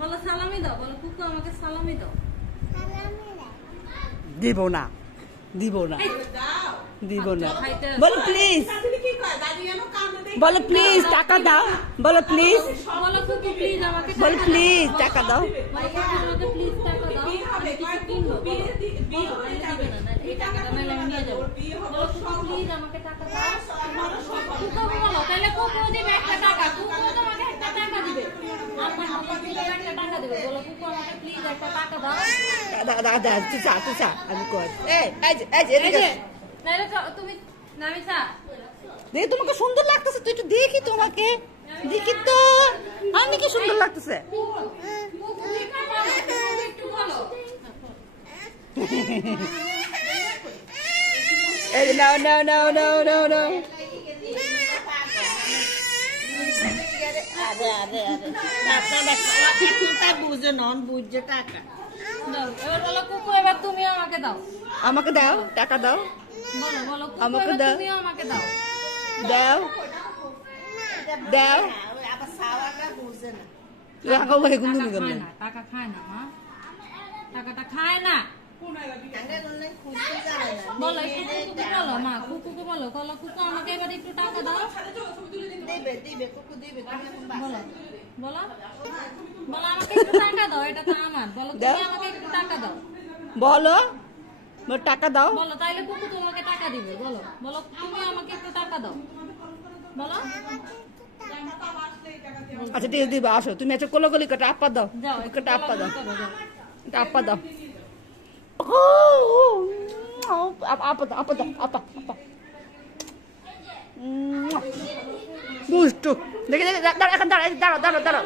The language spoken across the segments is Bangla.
বলো সালামি দাও, বলো কুকু আমাকে সালামি দাও। দিব না, দিব না, দিব না। বলো প্লিজ, বলো প্লিজ টাকা দাও, বলো প্লিজ, বলো কুকু প্লিজ আমাকে, বলো প্লিজ টাকা দাও, আমাকে প্লিজ টাকা দাও। আমি কিছু কিনবো, এই টাকাটা নাইলে আমি নিয়ে যাবো। বলো কুকু প্লিজ আমাকে টাকা দাও। কুকু বলো, তাহলে কুকু দিবে একটা টাকা, কুকু তোমাকে একটা টাকা দিবে। আমার একটা টাকা দিবে। বলো কুকু আমাকে প্লিজ একটা টাকা দাও। দাদা তুই চা আমি কর। তুমি নামিসা দেখি তোমাকে সুন্দর লাগতেছে, তুই একটু দেখি, তোমাকে দেখি তো আমি কি সুন্দর লাগতেছে। No, no, no, no, no, no. বুঝে নন বুঝে টাকা। এবার বলো কুকু, এবার তুমি আমাকে দাও। আমাকে দাও টাকা দাও, বলো বলো আমাকে দাও, তুমি আমাকে দাও। দাও দাও। টাকা খায় না মা, টাকাটা খায় না। বলো একটু কুকুকে বলো মা, কুকুকে বলো, বলো কুকু আমাকে এবার একটু টাকা দাও। বলো বলো বলো আমাকে একটু টাকা দাও, এটা তো আমার। বলো তুমি আমাকে একটু টাকা দাও। বলো টাকা দাও। বলো তাইলে কুকু তোমাকে টাকা দিবে। বলো বলো তুমি আমাকে একটু টাকা দাও। বলো আচ্ছা ঠিক আছে দিবা, আসো তুমি। আচ্ছা কোলাকুলি কাটা আপা দাও, যাও কাটা আপা দাও, আপা দাও, আপা দাও, আপা দাও, আপা আপা। দুষ্টু দেখি দেখি, এখন দাঁড়াও দাঁড়াও দাঁড়াও,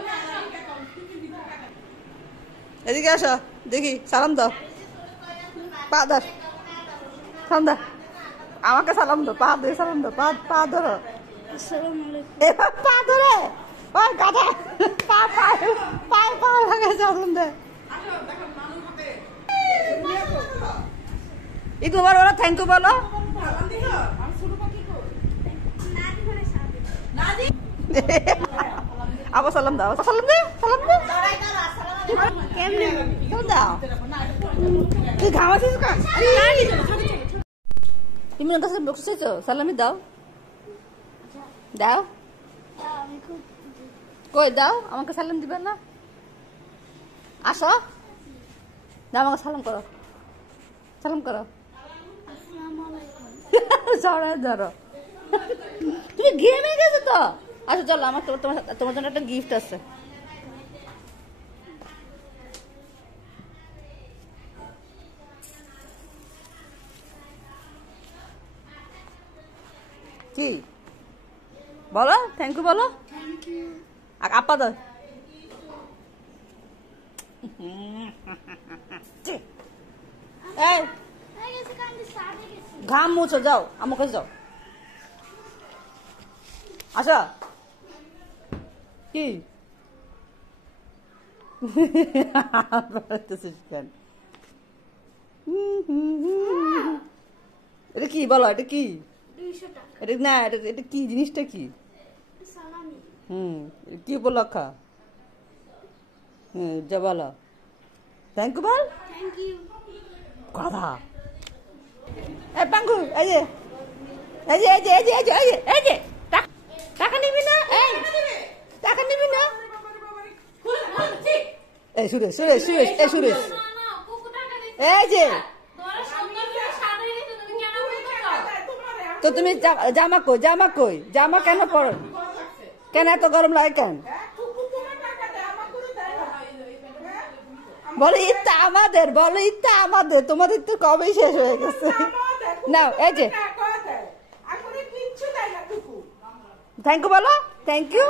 এদিকে আসো দেখি, সালাম দাও, পা ধর, সালাম দাও, আমাকে সালাম দাও, পা দিয়ে সালাম দাও, পা ধরো, এবার পা ধরে গাধা, পা লাগে সালাম দে। ইকু বলো, থ্যাংক ইউ বলো। আবার সালাম দাও, সালাম দে, সালাম দে, কেমনি দাও, তুই ঘামাছিস কা? ইমরান কাছে বসেছ, সালামি দাও, দাও, কই দাও, আমাকে সালাম দিবে না? আসো দাও, আমাকে সালাম করো, সালাম করো, ধরো, তুমি ঘেমে গেছো তো। আচ্ছা চলো, আমার তোমার জন্য একটা গিফট আছে। কি বলো, থ্যাংক ইউ বলো, আপা দাও। এই ঘাম মুছো, যাও আমার কাছে যাও, আচ্ছা কি এটা কি বলো, এটা কি, এটা না, এটা কি জিনিসটা কি? কি উপলক্ষা? যা বলো, থ্যাংক ইউ বল, কথা। এ পাঙ্গু, এই যে এই যে এই যে এই যে এই যে এই যে এই যে টাকা নিবি না? এই টাকা নিবি না? এই সুরেশ সুরেশ সুরেশ, এই সুরেশ, এই যে তো তুমি জামা কই, জামা কই, জামা কেন পরো, কেন এত গরম লাগে কেন? বলো ঈদটা আমাদের, বলো ঈদটা আমাদের, তোমাদের তো কবে শেষ হয়ে গেছে। নাও এই যে থ্যাংক ইউ বলো, থ্যাংক ইউ।